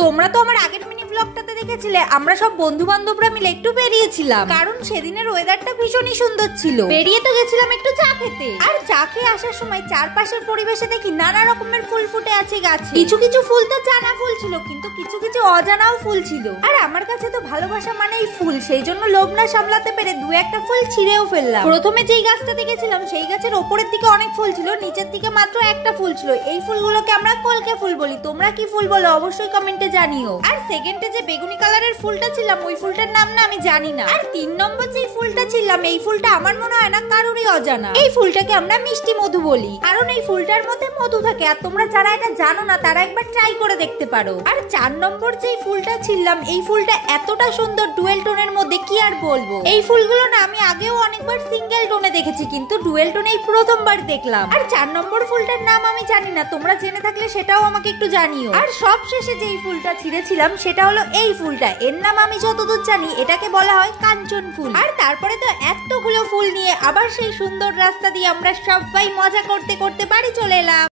তোমরা তো আমার আগের মিনি ব্লগটাতে দেখেছিলে আমরা সব বন্ধু বান্ধবরা মিলে একটু বেরিয়েছিলাম, কারণ সেদিনের ওয়েদারটা ভীষণই সুন্দর ছিল। বেরিয়ে তো গেছিলাম একটু চা খেতে, আর চা খেয়ে আসার সময় চারপাশের পরিবেশে দেখি নানা রকমের ফুল ফুটে আছে গাছে। কিছু কিছু ফুল তো জানা ফুল ছিল, কিন্তু কিছু কিছু অজানাও ফুল ছিল। আর আমার কাছে তো ভালোবাসা মানেই ফুল, সেই জন্য লোভ না সামলাতে পেরে দু একটা ফুল ছিঁড়েও ফেললাম। প্রথমে যেই গাছটাতে গেছিলাম সেই গাছের ওপরের দিকে অনেক ফুল ছিল, নিচের দিকে মাত্র একটা ফুল ছিল। এই ফুলগুলোকে আমরা কলকে ফুল বলি। তোমরা কি ফুল বলো অবশ্যই কমেন্টে জানিও। আর সেকেন্ডে যে বেগুনি কালারের ফুলটা ছিলাম ওই ফুলটার নাম না আমি জানি না। আর 3 নম্বর যে ফুলটা ছিলাম এই ফুলটা আমার মনে হয় না কারোরই অজানা। এই ফুলটাকে আমরা মিষ্টি মধু বলি, কারণ এই ফুলটার মধ্যে মধু থাকে। আর তোমরা যারা এটা জানো না তারা একবার ট্রাই করে দেখতে পারো। আর 4 নম্বর যে ফুলটা ছিলাম এই ফুলটা এতটা সুন্দর ডুয়েল টোনের মধ্যে কি আর বলবো। এই ফুলগুলো না আমি আগেও অনেকবার সিঙ্গেল টোনে দেখেছি, কিন্তু ডুয়েল টোনে এই প্রথমবার দেখলাম। আর 4 নম্বর ফুলটার নাম আমি জানি না, তোমরা জেনে থাকলে সেটাও আমাকে একটু জানিও। আর সবশেষে যেই ফুলটা ছিঁড়েছিলাম সেটা হলো এই ফুলটা। এর নাম আমি যতদূর জানি এটাকে বলা হয় কাঞ্চন ফুল। আর তারপরে তো এতগুলো ফুল নিয়ে আবার সেই সুন্দর রাস্তা দিয়ে আমরা সবাই মজা করতে করতে বাড়ি চলে এলাম।